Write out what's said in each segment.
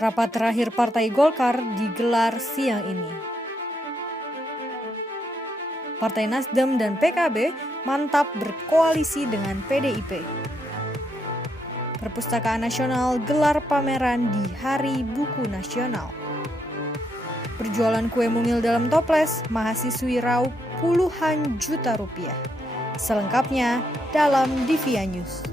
Rapat terakhir Partai Golkar digelar siang ini. Partai Nasdem dan PKB mantap berkoalisi dengan PDIP. Perpustakaan Nasional gelar pameran di Hari Buku Nasional. Berjualan kue mungil dalam toples, mahasiswi raup puluhan juta rupiah. Selengkapnya dalam Divia News.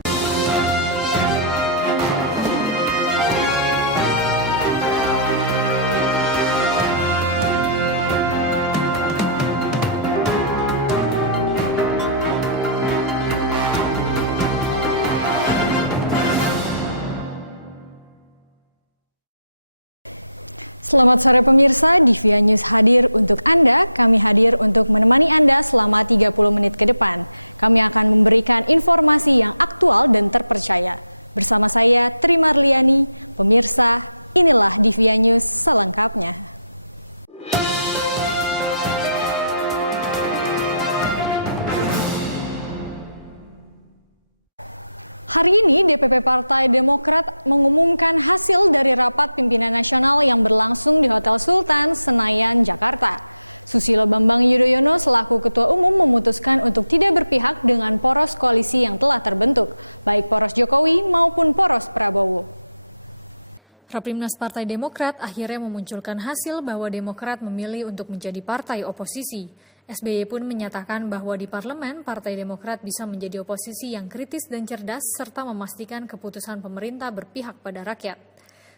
Rapimnas Partai Demokrat akhirnya memunculkan hasil bahwa Demokrat memilih untuk menjadi partai oposisi. SBY pun menyatakan bahwa di parlemen, Partai Demokrat bisa menjadi oposisi yang kritis dan cerdas serta memastikan keputusan pemerintah berpihak pada rakyat.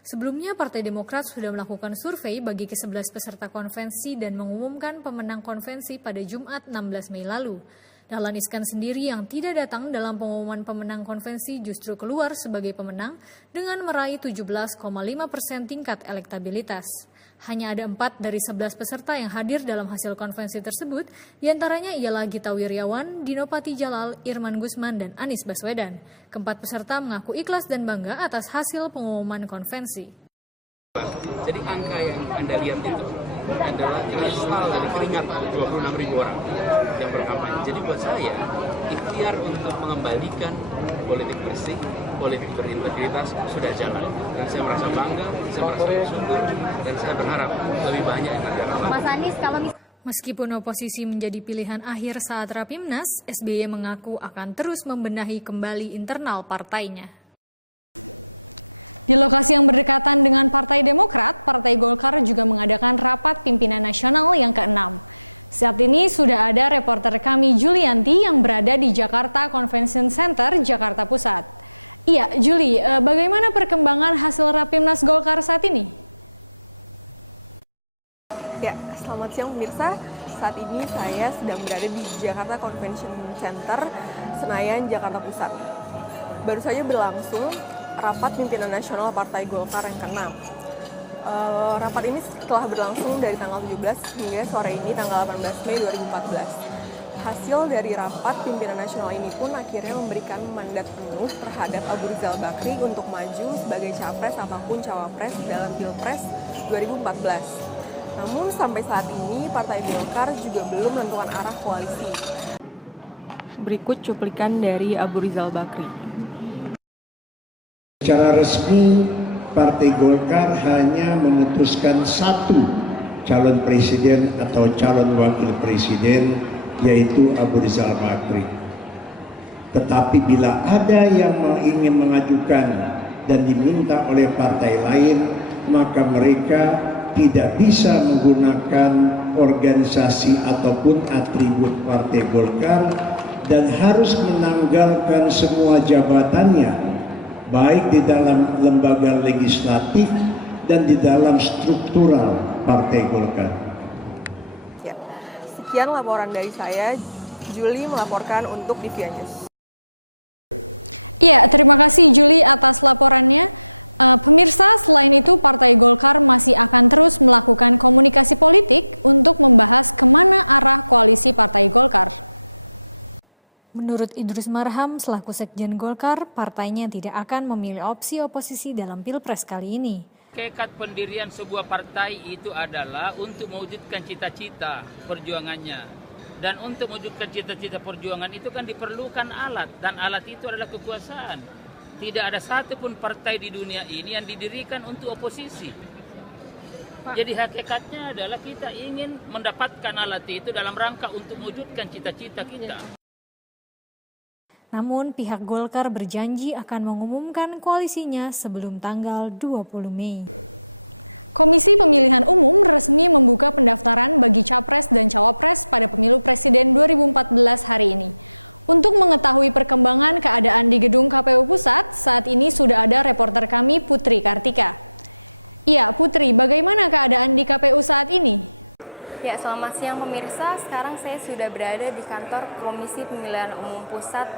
Sebelumnya, Partai Demokrat sudah melakukan survei bagi ke-11 peserta konvensi dan mengumumkan pemenang konvensi pada Jumat 16 Mei lalu. Dahlan Iskan sendiri yang tidak datang dalam pengumuman pemenang konvensi justru keluar sebagai pemenang dengan meraih 17,5% tingkat elektabilitas. Hanya ada 4 dari 11 peserta yang hadir dalam hasil konvensi tersebut, diantaranya ialah Gita Wirjawan, Dinopati Jalal, Irman Gusman, dan Anies Baswedan. Keempat peserta mengaku ikhlas dan bangga atas hasil pengumuman konvensi. Jadi angka yang Anda lihat itu adalah kristal dari keringat 26.000 orang yang berkampanye. Jadi buat saya, ikhtiar untuk mengembalikan politik bersih, politik berintegritas sudah jalan. Dan saya merasa bangga, saya merasa bersyukur, dan saya berharap lebih banyak yang akan datang. Mas Anies, meskipun oposisi menjadi pilihan akhir saat Rapimnas, SBY mengaku akan terus membenahi kembali internal partainya. Ya, selamat siang pemirsa. Saat ini saya sedang berada di Jakarta Convention Center, Senayan, Jakarta Pusat. Baru saja berlangsung rapat pimpinan nasional Partai Golkar yang ke-6. Rapat ini telah berlangsung dari tanggal 17 hingga sore ini tanggal 18 Mei 2014. Hasil dari rapat pimpinan nasional ini pun akhirnya memberikan mandat penuh terhadap Abu Rizal Bakri untuk maju sebagai capres ataupun cawapres dalam Pilpres 2014. Namun sampai saat ini Partai Golkar juga belum menentukan arah koalisi. Berikut cuplikan dari Abu Rizal Bakri. Secara resmi Partai Golkar hanya memutuskan satu calon presiden atau calon wakil presiden, yaitu Abu Rizal Bakri. Tetapi bila ada yang ingin mengajukan dan diminta oleh partai lain, maka mereka tidak bisa menggunakan organisasi ataupun atribut Partai Golkar dan harus menanggalkan semua jabatannya, baik di dalam lembaga legislatif dan di dalam struktural Partai Golkar. Ya, sekian laporan dari saya. Juli melaporkan untuk Divia News. Menurut Idrus Marham, selaku Sekjen Golkar, partainya tidak akan memilih opsi oposisi dalam Pilpres kali ini. Hakikat pendirian sebuah partai itu adalah untuk mewujudkan cita-cita perjuangannya. Dan untuk mewujudkan cita-cita perjuangan itu kan diperlukan alat, dan alat itu adalah kekuasaan. Tidak ada satupun partai di dunia ini yang didirikan untuk oposisi. Jadi hakikatnya adalah kita ingin mendapatkan alat itu dalam rangka untuk mewujudkan cita-cita kita. Namun pihak Golkar berjanji akan mengumumkan koalisinya sebelum tanggal 20 Mei. Ya, selamat siang pemirsa. Sekarang saya sudah berada di kantor Komisi Pemilihan Umum Pusat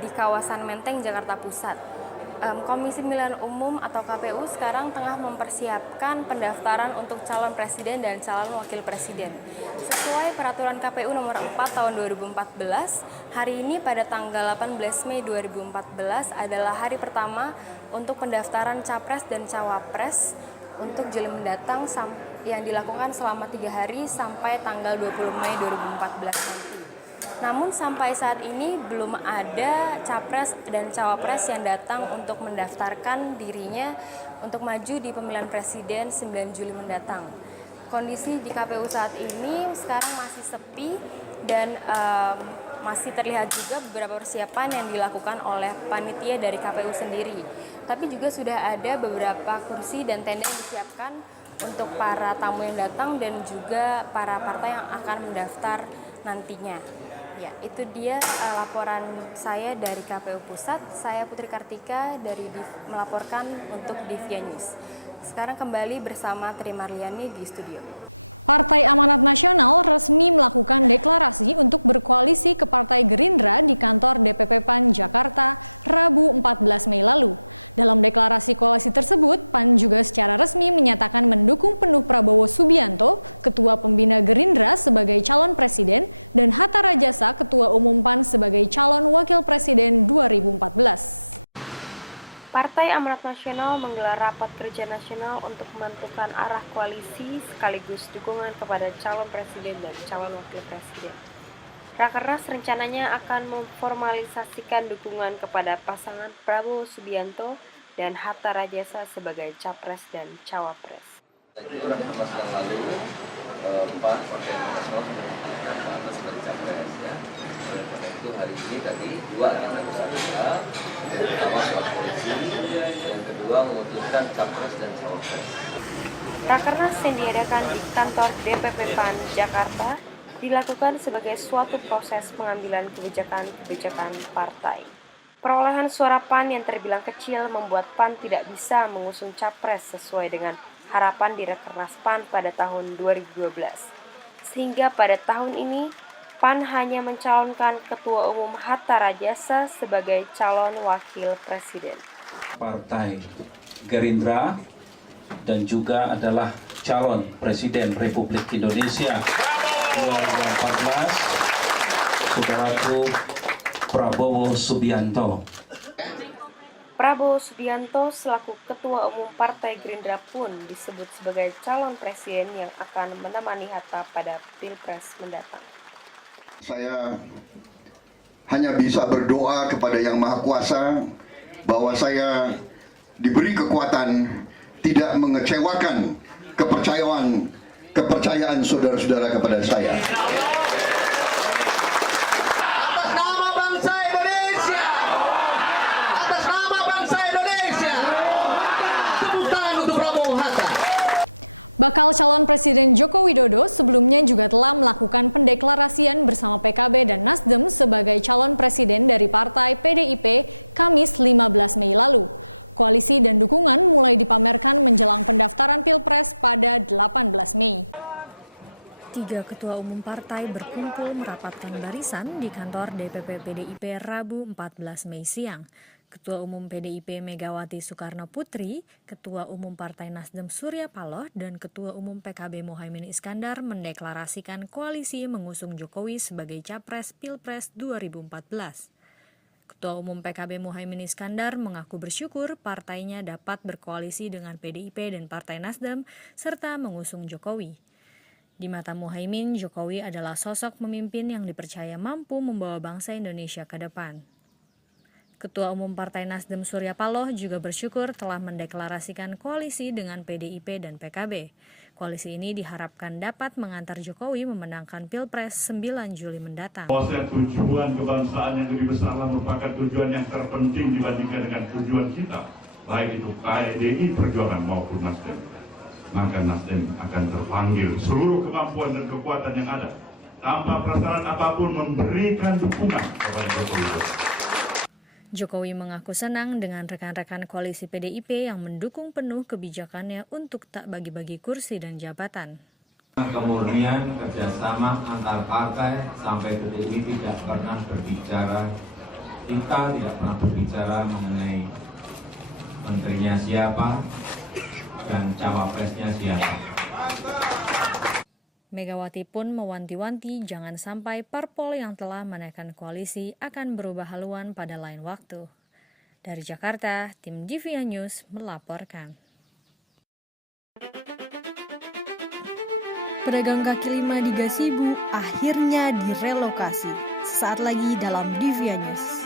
di kawasan Menteng, Jakarta Pusat. Komisi Pemilihan Umum atau KPU sekarang tengah mempersiapkan pendaftaran untuk calon presiden dan calon wakil presiden. Sesuai peraturan KPU nomor 4 tahun 2014, hari ini pada tanggal 18 Mei 2014 adalah hari pertama untuk pendaftaran capres dan cawapres untuk Juli mendatang yang dilakukan selama 3 hari sampai tanggal 20 Mei 2014 nanti. Namun sampai saat ini belum ada capres dan cawapres yang datang untuk mendaftarkan dirinya untuk maju di pemilihan presiden 9 Juli mendatang. Kondisi di KPU saat ini sekarang masih sepi dan masih terlihat juga beberapa persiapan yang dilakukan oleh panitia dari KPU sendiri. Tapi juga sudah ada beberapa kursi dan tenda yang disiapkan untuk para tamu yang datang dan juga para partai yang akan mendaftar nantinya. Ya, itu dia laporan saya dari KPU Pusat. Saya Putri Kartika melaporkan untuk Divya News. Sekarang kembali bersama Tri Marliani di studio. Partai Amanat Nasional menggelar rapat kerja nasional untuk menentukan arah koalisi sekaligus dukungan kepada calon presiden dan calon wakil presiden. Rakernas rencananya akan memformalisasikan dukungan kepada pasangan Prabowo Subianto dan Hatta Rajasa sebagai capres dan cawapres. Rakernas yang lalu, 4 partai nasional menentukan Pak Anas sebagai capres ya. Oleh karena itu hari ini tadi 2 agenda besar kita, yang pertama soal koalisi, yang kedua memutuskan capres dan cawapres. Rakernas yang diadakan di kantor DPP PAN Jakarta dilakukan sebagai suatu proses pengambilan kebijakan partai. Perolehan suara PAN yang terbilang kecil membuat PAN tidak bisa mengusung capres sesuai dengan harapan di Rakernas PAN pada tahun 2012. Sehingga pada tahun ini, PAN hanya mencalonkan Ketua Umum Hatta Rajasa sebagai calon wakil presiden. Partai Gerindra dan juga adalah calon Presiden Republik Indonesia 2014, Saudaraku Prabowo Subianto. Prabowo Subianto selaku Ketua Umum Partai Gerindra pun disebut sebagai calon presiden yang akan menemani Hatta pada Pilpres mendatang. Saya hanya bisa berdoa kepada Yang Maha Kuasa bahwa saya diberi kekuatan tidak mengecewakan kepercayaan saudara-saudara kepada saya. Atas nama bangsa Indonesia, atas nama bangsa Indonesia, tepuk tangan untuk Prabowo Hatta. Tiga ketua umum partai berkumpul merapatkan barisan di kantor DPP PDIP Rabu 14 Mei siang. Ketua Umum PDIP Megawati Soekarno Putri, Ketua Umum Partai Nasdem Surya Paloh, dan Ketua Umum PKB Muhaimin Iskandar mendeklarasikan koalisi mengusung Jokowi sebagai Capres Pilpres 2014. Ketua Umum PKB Muhaimin Iskandar mengaku bersyukur partainya dapat berkoalisi dengan PDIP dan Partai Nasdem serta mengusung Jokowi. Di mata Muhaimin, Jokowi adalah sosok pemimpin yang dipercaya mampu membawa bangsa Indonesia ke depan. Ketua Umum Partai Nasdem Surya Paloh juga bersyukur telah mendeklarasikan koalisi dengan PDIP dan PKB. Koalisi ini diharapkan dapat mengantar Jokowi memenangkan Pilpres 9 Juli mendatang. Tujuan kebangsaan yang lebih besar merupakan tujuan yang terpenting dibandingkan dengan tujuan kita, baik itu PDI Perjuangan maupun Nasdem. Maka Nasdem akan terpanggil seluruh kemampuan dan kekuatan yang ada, tanpa prasyarat apapun memberikan dukungan kepada Jokowi. Jokowi mengaku senang dengan rekan-rekan koalisi PDIP yang mendukung penuh kebijakannya untuk tak bagi-bagi kursi dan jabatan. Kemurnian kerjasama antar partai sampai detik ini tidak pernah berbicara, kita tidak pernah berbicara mengenai menterinya siapa dan cawapresnya siapa. Megawati pun mewanti-wanti jangan sampai parpol yang telah menaikkan koalisi akan berubah haluan pada lain waktu. Dari Jakarta, tim Divia News melaporkan. Pedagang kaki lima di Gazebo akhirnya direlokasi. Sesaat lagi dalam Divia News.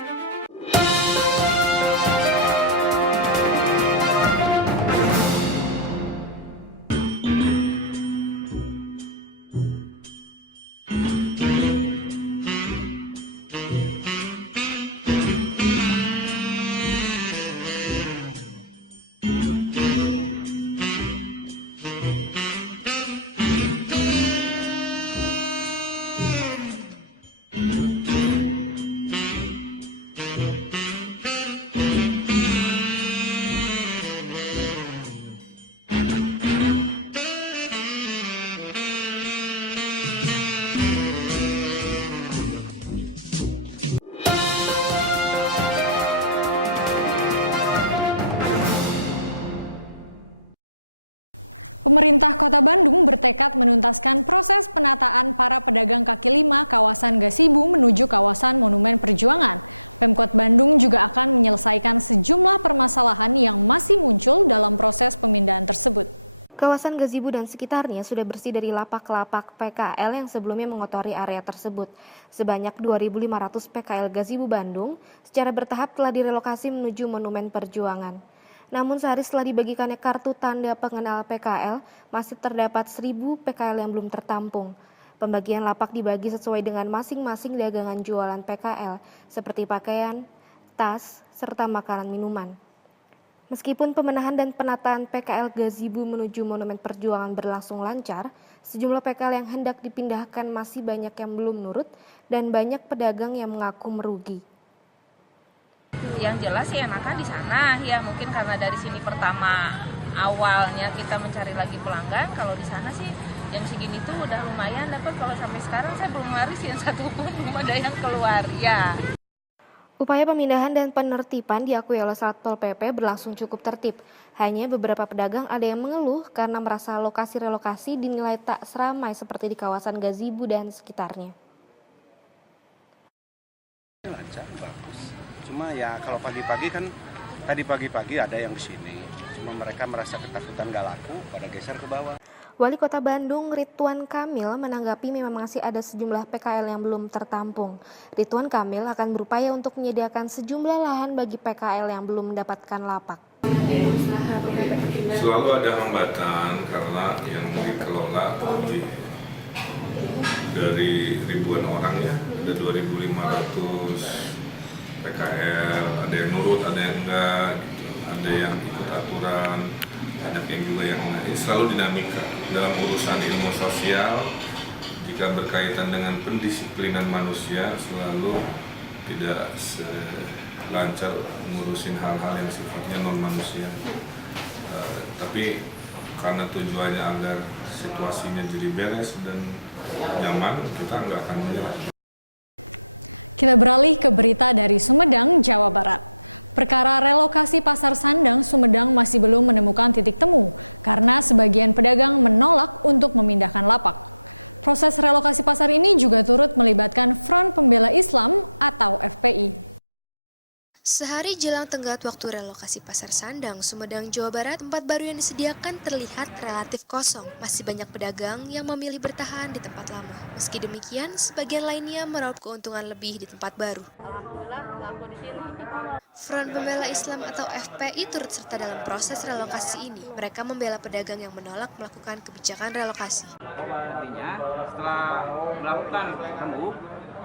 Kawasan Gazebo dan sekitarnya sudah bersih dari lapak-lapak PKL yang sebelumnya mengotori area tersebut. Sebanyak 2.500 PKL Gazebo Bandung secara bertahap telah direlokasi menuju Monumen Perjuangan. Namun sehari setelah dibagikannya kartu tanda pengenal PKL, masih terdapat 1.000 PKL yang belum tertampung. Pembagian lapak dibagi sesuai dengan masing-masing dagangan jualan PKL, seperti pakaian, tas, serta makanan minuman. Meskipun pemenahan dan penataan PKL Gazebo menuju Monumen Perjuangan berlangsung lancar, sejumlah PKL yang hendak dipindahkan masih banyak yang belum nurut dan banyak pedagang yang mengaku merugi. Yang jelas sih enakan di sana, ya mungkin karena dari sini pertama awalnya kita mencari lagi pelanggan, kalau di sana sih yang segini tuh udah lumayan dapat, kalau sampai sekarang saya belum laris yang satu pun belum ada yang keluar ya. Upaya pemindahan dan penertiban diakui oleh Satpol PP berlangsung cukup tertib. Hanya beberapa pedagang ada yang mengeluh karena merasa lokasi relokasi dinilai tak seramai seperti di kawasan Gazebo dan sekitarnya. Lancar, bagus. Cuma ya kalau pagi-pagi kan, tadi pagi-pagi ada yang di sini. Cuma mereka merasa ketakutan gak laku, pada geser ke bawah. Wali Kota Bandung Ridwan Kamil menanggapi memang masih ada sejumlah PKL yang belum tertampung. Ridwan Kamil akan berupaya untuk menyediakan sejumlah lahan bagi PKL yang belum mendapatkan lapak. Selalu ada hambatan karena yang dikelola lebih dari ribuan orang ya, ada 2.500 PKL, ada yang nurut, ada yang enggak, gitu. Ada yang ikut aturan. Ada yang juga yang selalu dinamika dalam urusan ilmu sosial. Jika berkaitan dengan pendisiplinan manusia selalu tidak lancar ngurusin hal-hal yang sifatnya non manusia. Tapi karena tujuannya agar situasinya jadi beres dan nyaman, kita nggak akan menyerah. Sehari jelang tenggat waktu relokasi Pasar Sandang, Sumedang, Jawa Barat, tempat baru yang disediakan terlihat relatif kosong. Masih banyak pedagang yang memilih bertahan di tempat lama. Meski demikian, sebagian lainnya meraup keuntungan lebih di tempat baru. Front Pembela Islam atau FPI turut serta dalam proses relokasi ini. Mereka membela pedagang yang menolak melakukan kebijakan relokasi. Artinya, setelah melakukan rembuk,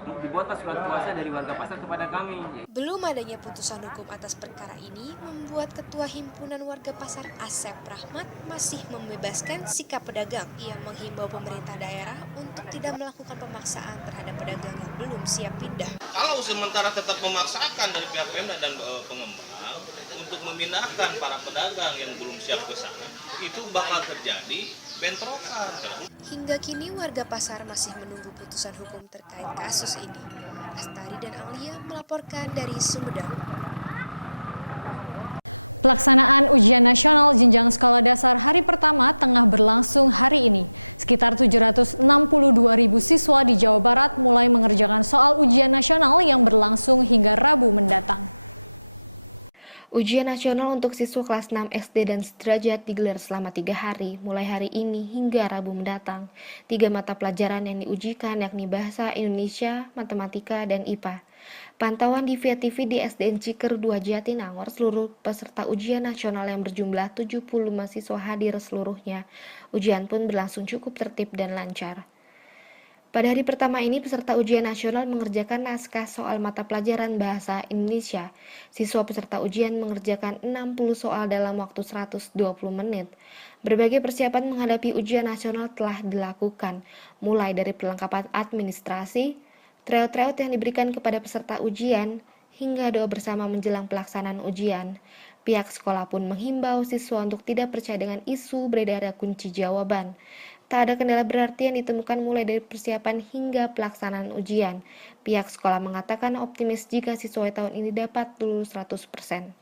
dibuatlah surat kuasa dari warga pasar kepada kami. Belum adanya putusan hukum atas perkara ini membuat Ketua Himpunan Warga Pasar Asep Rahmat masih membebaskan sikap pedagang. Ia menghimbau pemerintah daerah untuk tidak melakukan pemaksaan terhadap pedagang yang belum siap pindah. Kalau sementara tetap memaksakan dari pihak Pemda dan pengembang untuk memindahkan para pedagang yang belum siap ke sana, itu bakal terjadi bentrokan. Hingga kini warga pasar masih menunggu putusan hukum terkait kasus ini. Astari dan Anglia melaporkan dari Sumedang. Ujian nasional untuk siswa kelas 6 SD dan sederajat digelar selama 3 hari, mulai hari ini hingga Rabu mendatang. 3 mata pelajaran yang diujikan yakni Bahasa Indonesia, Matematika, dan IPA. Pantauan di Via TV di SDN Ciker 2 Jatinangor, seluruh peserta ujian nasional yang berjumlah 70 mahasiswa hadir seluruhnya. Ujian pun berlangsung cukup tertib dan lancar. Pada hari pertama ini, peserta ujian nasional mengerjakan naskah soal mata pelajaran Bahasa Indonesia. Siswa peserta ujian mengerjakan 60 soal dalam waktu 120 menit. Berbagai persiapan menghadapi ujian nasional telah dilakukan, mulai dari perlengkapan administrasi, tryout yang diberikan kepada peserta ujian, hingga doa bersama menjelang pelaksanaan ujian. Pihak sekolah pun menghimbau siswa untuk tidak percaya dengan isu beredarnya kunci jawaban. Tak ada kendala berarti yang ditemukan mulai dari persiapan hingga pelaksanaan ujian. Pihak sekolah mengatakan optimis jika siswa tahun ini dapat lulus 100%.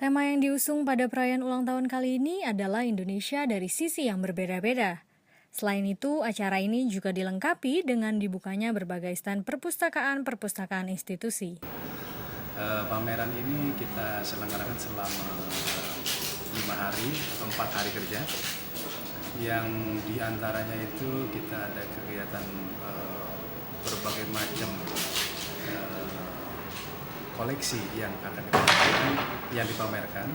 Tema yang diusung pada perayaan ulang tahun kali ini adalah Indonesia dari sisi yang berbeda-beda. Selain itu, acara ini juga dilengkapi dengan dibukanya berbagai stand perpustakaan institusi. Pameran ini kita selenggarakan selama 5 hari atau 4 hari kerja, yang diantaranya itu kita ada kegiatan berbagai macam koleksi yang akan yang dipamerkan.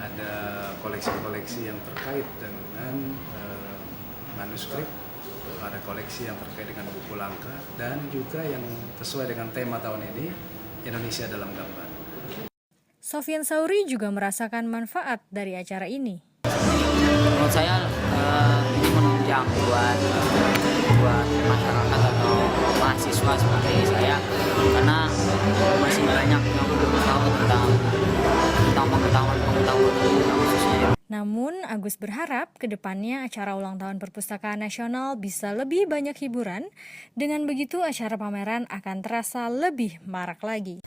Ada koleksi-koleksi yang terkait dengan manuskrip, ada koleksi yang terkait dengan buku langka, dan juga yang sesuai dengan tema tahun ini, Indonesia dalam gambar. Sofyan Sauri juga merasakan manfaat dari acara ini. Menurut saya ini menunjang buat masyarakat atau mahasiswa seperti saya, karena masih banyak yang belum tahu tentang pengetahuan khususnya. Namun, Agus berharap ke depannya acara ulang tahun Perpustakaan Nasional bisa lebih banyak hiburan. Dengan begitu, acara pameran akan terasa lebih marak lagi.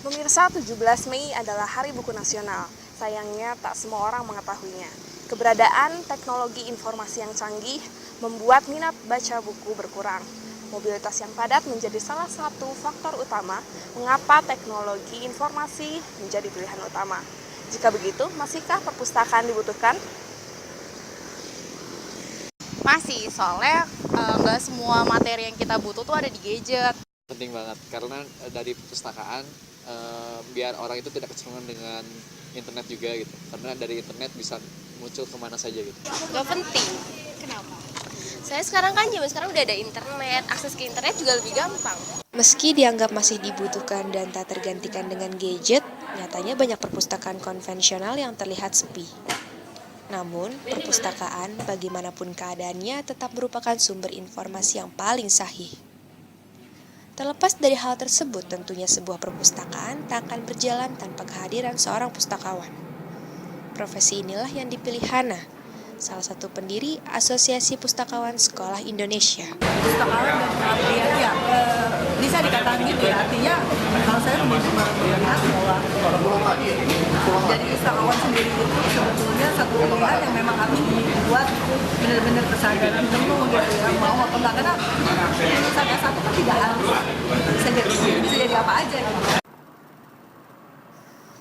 Pemirsa, 17 Mei adalah Hari Buku Nasional. Sayangnya tak semua orang mengetahuinya. Keberadaan teknologi informasi yang canggih membuat minat baca buku berkurang. Mobilitas yang padat menjadi salah satu faktor utama mengapa teknologi informasi menjadi pilihan utama. Jika begitu, masihkah perpustakaan dibutuhkan? Masih, soalnya nggak semua materi yang kita butuh tuh ada di gadget. Penting banget, karena dari perpustakaan biar orang itu tidak kecenderungan dengan internet juga gitu, karena dari internet bisa muncul kemana saja gitu. Gak penting. Kenapa? Saya sekarang udah ada internet, akses ke internet juga lebih gampang. Meski dianggap masih dibutuhkan dan tak tergantikan dengan gadget, nyatanya banyak perpustakaan konvensional yang terlihat sepi. Namun, perpustakaan bagaimanapun keadaannya tetap merupakan sumber informasi yang paling sahih. Terlepas dari hal tersebut, tentunya sebuah perpustakaan tak akan berjalan tanpa kehadiran seorang pustakawan. Profesi inilah yang dipilih Hana. salah satu pendiri Asosiasi Pustakawan Sekolah Indonesia. Pustakawan dan pengabdian ya bisa dikatakan gitu ya, artinya kalau saya melihat bahwa jadi pustakawan sendiri itu sebetulnya satu pilihan yang memang harus dibuat benar-benar kesadaran penuh gitu ya, mau apa enggak, karena lulusan S1 kan tidak harus bisa jadi apa aja gitu.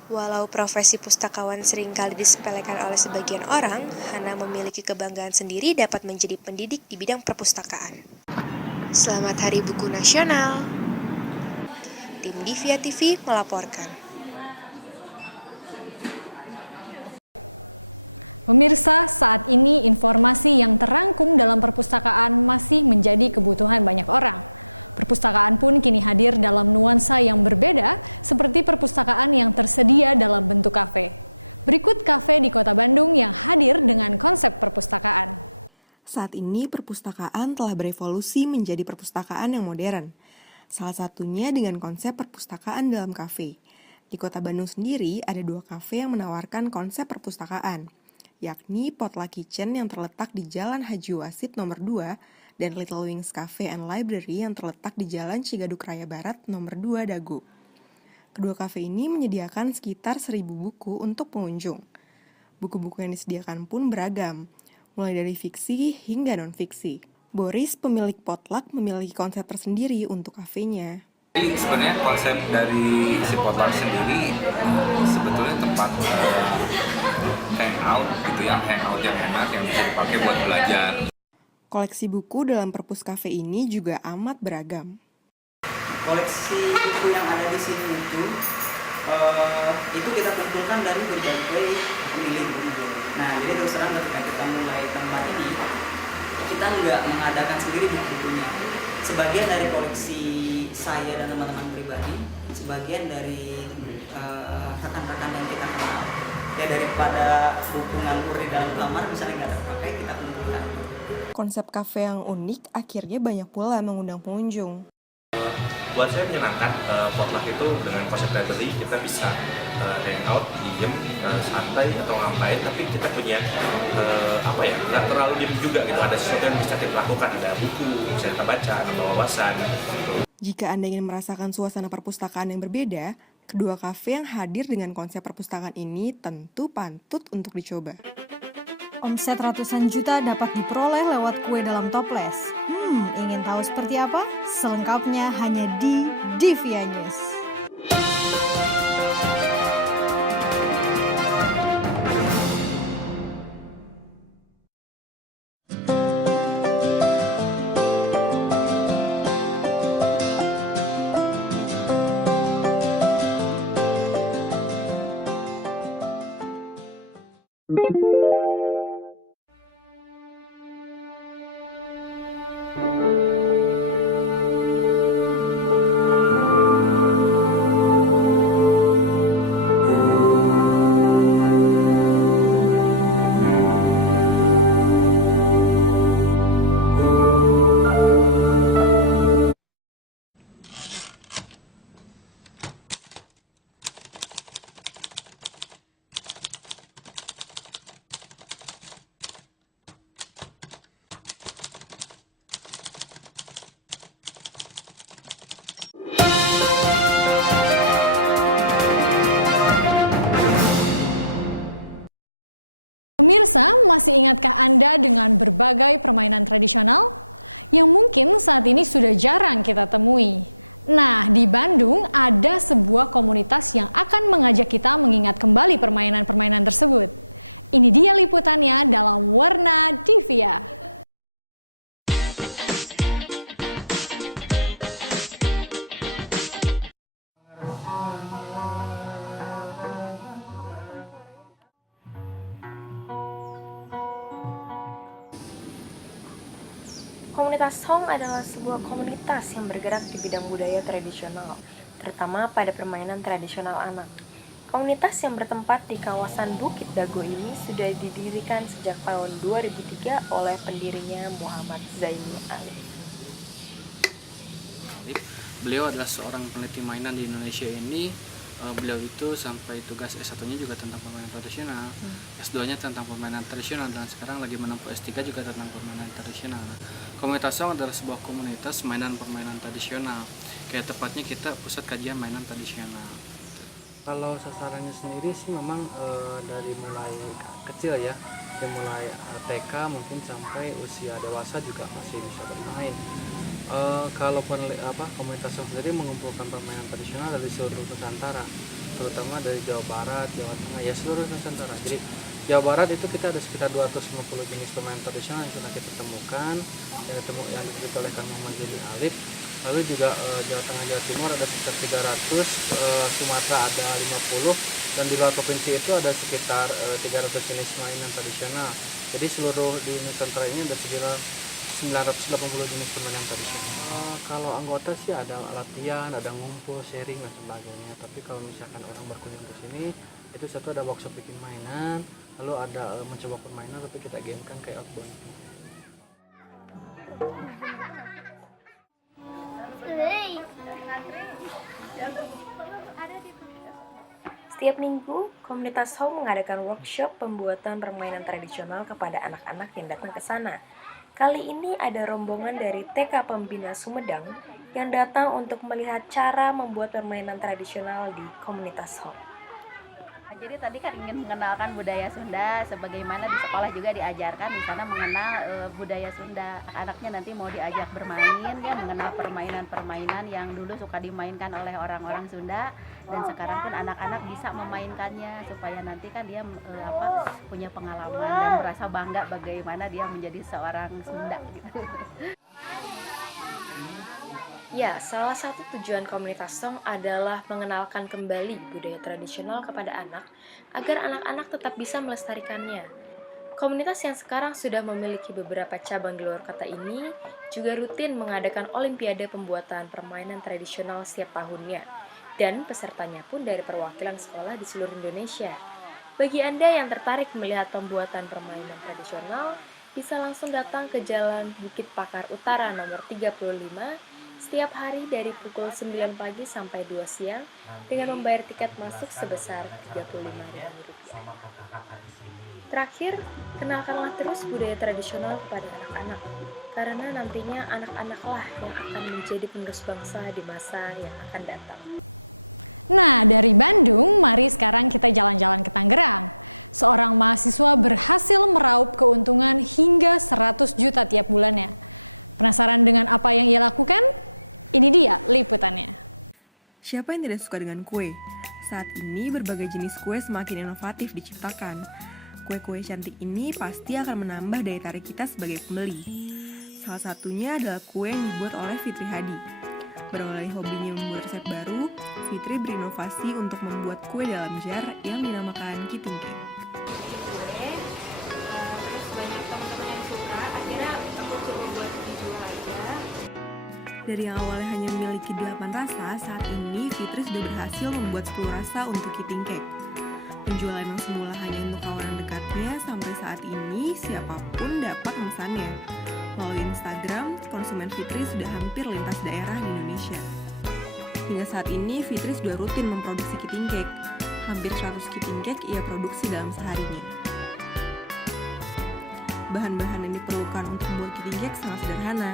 Walau profesi pustakawan seringkali disepelekan oleh sebagian orang, Hana memiliki kebanggaan sendiri dapat menjadi pendidik di bidang perpustakaan. Selamat Hari Buku Nasional. Tim Divia TV melaporkan. Saat ini perpustakaan telah berevolusi menjadi perpustakaan yang modern. Salah satunya dengan konsep perpustakaan dalam kafe. Di Kota Bandung sendiri ada 2 kafe yang menawarkan konsep perpustakaan, yakni Potluck Kitchen yang terletak di Jalan Haji Wasit nomor 2 dan Little Wings Cafe and Library yang terletak di Jalan Cigadug Raya Barat nomor 2 Dago. Kedua kafe ini menyediakan sekitar 1.000 buku untuk pengunjung. Buku-buku yang disediakan pun beragam, mulai dari fiksi hingga non-fiksi. Boris, pemilik Potluck, memiliki konsep tersendiri untuk kafenya. Jadi sebenarnya konsep dari si Potluck sendiri sebetulnya tempat hangout gitu ya, hangout yang enak yang bisa dipakai buat belajar. Koleksi buku dalam perpus kafe ini juga amat beragam. Koleksi buku yang ada di sini itu kita kumpulkan dari berbagai pemilih buku. Nah, jadi terus terang ketika kita mulai tempat ini, kita nggak mengadakan sendiri buku-bukunya. Sebagian dari koleksi saya dan teman-teman pribadi, sebagian dari rekan-rekan yang kita kenal. Ya daripada buku nganggur di dalam kamar misalnya nggak terpakai, kita kumpulkan. Konsep kafe yang unik akhirnya banyak pula mengundang pengunjung. Buat saya menyenangkan, Potluck itu dengan konsep library kita bisa hangout, diem, santai atau ngapain, tapi kita punya nggak terlalu diem juga gitu. Ada sesuatu yang bisa kita lakukan, ada buku bisa kita baca atau wawasan. Gitu. Jika Anda ingin merasakan suasana perpustakaan yang berbeda, kedua kafe yang hadir dengan konsep perpustakaan ini tentu pantut untuk dicoba. Omset ratusan juta dapat diperoleh lewat kue dalam toples. Ingin tahu seperti apa? Selengkapnya hanya di Divia News. Komunitas Hong adalah sebuah komunitas yang bergerak di bidang budaya tradisional, terutama pada permainan tradisional anak. Komunitas yang bertempat di kawasan Bukit Dago ini sudah didirikan sejak tahun 2003 oleh pendirinya Muhammad Zaini Alif. Beliau adalah seorang peneliti mainan di Indonesia ini beliau itu sampai tugas S1-nya juga tentang permainan tradisional, S2-nya tentang permainan tradisional, dan sekarang lagi menempuh S3 juga tentang permainan tradisional. Komunitas Song adalah sebuah komunitas mainan permainan tradisional, kayak tepatnya kita pusat kajian mainan tradisional. Kalau sasarannya sendiri sih memang dari mulai kecil ya, dari mulai TK mungkin sampai usia dewasa juga masih bisa bermain. Kalau komunitas sendiri mengumpulkan permainan tradisional dari seluruh Nusantara, terutama dari Jawa Barat, Jawa Tengah, ya seluruh Nusantara. Jadi Jawa Barat itu kita ada sekitar 250 jenis permainan tradisional yang sudah kita temukan, yang diteliti oleh Kang Muhammad Jeli Alif. Lalu juga Jawa Tengah, Jawa Timur ada sekitar 300, Sumatera ada 50, dan di luar provinsi itu ada sekitar 300 jenis mainan tradisional. Jadi seluruh di Nusantara ini ada sekitar 980 jenis permainan tradisional. Kalau anggota sih ada latihan, ada ngumpul, sharing dan sebagainya. Tapi kalau misalkan orang berkunjung ke sini, itu satu ada workshop bikin mainan, lalu ada mencoba permainan tapi kita gamekan kayak outbound. Setiap minggu, komunitas Home mengadakan workshop pembuatan permainan tradisional kepada anak-anak yang datang ke sana. Kali ini ada rombongan dari TK Pembina Sumedang yang datang untuk melihat cara membuat permainan tradisional di komunitas Home. Jadi tadi kan ingin mengenalkan budaya Sunda, sebagaimana di sekolah juga diajarkan di sana mengenal budaya Sunda. Anaknya nanti mau diajak bermain, ya mengenal permainan-permainan yang dulu suka dimainkan oleh orang-orang Sunda, dan sekarang pun anak-anak bisa memainkannya supaya nanti kan dia punya pengalaman dan merasa bangga bagaimana dia menjadi seorang Sunda gitu. Ya, salah satu tujuan komunitas Song adalah mengenalkan kembali budaya tradisional kepada anak agar anak-anak tetap bisa melestarikannya. Komunitas yang sekarang sudah memiliki beberapa cabang di luar kota ini juga rutin mengadakan olimpiade pembuatan permainan tradisional setiap tahunnya, dan pesertanya pun dari perwakilan sekolah di seluruh Indonesia. Bagi Anda yang tertarik melihat pembuatan permainan tradisional, bisa langsung datang ke Jalan Bukit Pakar Utara nomor 35 setiap hari dari pukul 9 pagi sampai 2 siang dengan membayar tiket masuk sebesar Rp35.000. Terakhir, kenalkanlah terus budaya tradisional kepada anak-anak, karena nantinya anak-anaklah yang akan menjadi penerus bangsa di masa yang akan datang. Siapa yang tidak suka dengan kue? Saat ini berbagai jenis kue semakin inovatif diciptakan. Kue-kue cantik ini pasti akan menambah daya tarik kita sebagai pembeli. Salah satunya adalah kue yang dibuat oleh Fitri Hadi. Berawal dari hobinya membuat resep baru, Fitri berinovasi untuk membuat kue dalam jar yang dinamakan Kiting Cake. Terus banyak teman-teman yang suka, akhirnya aku coba buat dijual aja. Dari yang awalnya hanya memiliki 8 rasa, saat ini Fitri sudah berhasil membuat 10 rasa untuk Kiting Cake. Penjualan yang semula hanya untuk kawanan dekatnya, sampai saat ini siapapun dapat memesannya. Melalui Instagram, konsumen Fitri sudah hampir lintas daerah di Indonesia. Hingga saat ini, Fitri sudah rutin memproduksi Kiting Cake. Hampir 100 Kiting Cake ia produksi dalam seharinya. Bahan-bahan yang diperlukan untuk membuat Kiting Cake sangat sederhana.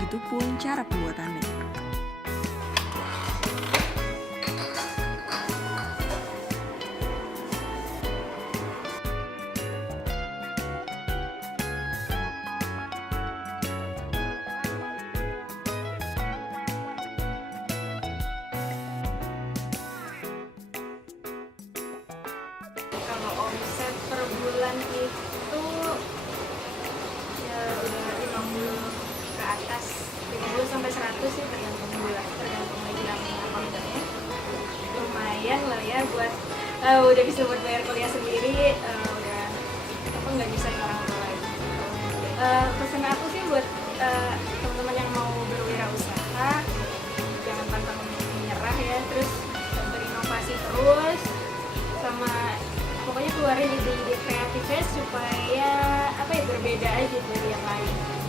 Begitupun cara pembuatannya. Kalau omset per bulan itu ya udah 50 ke atas, 50 sampai 100 sih, tergantung bulan, tergantung lagi ordernya. Lumayan lah ya buat udah bisa buat bayar kuliah sendiri, udah apa nggak bisa yang orang tua lagi. Pesan aku sih buat teman-teman yang mau berwirausaha, jangan pantang menyerah ya, terus berinovasi terus, sama pokoknya keluarin ide-ide kreatifnya supaya berbeda aja dari yang lain.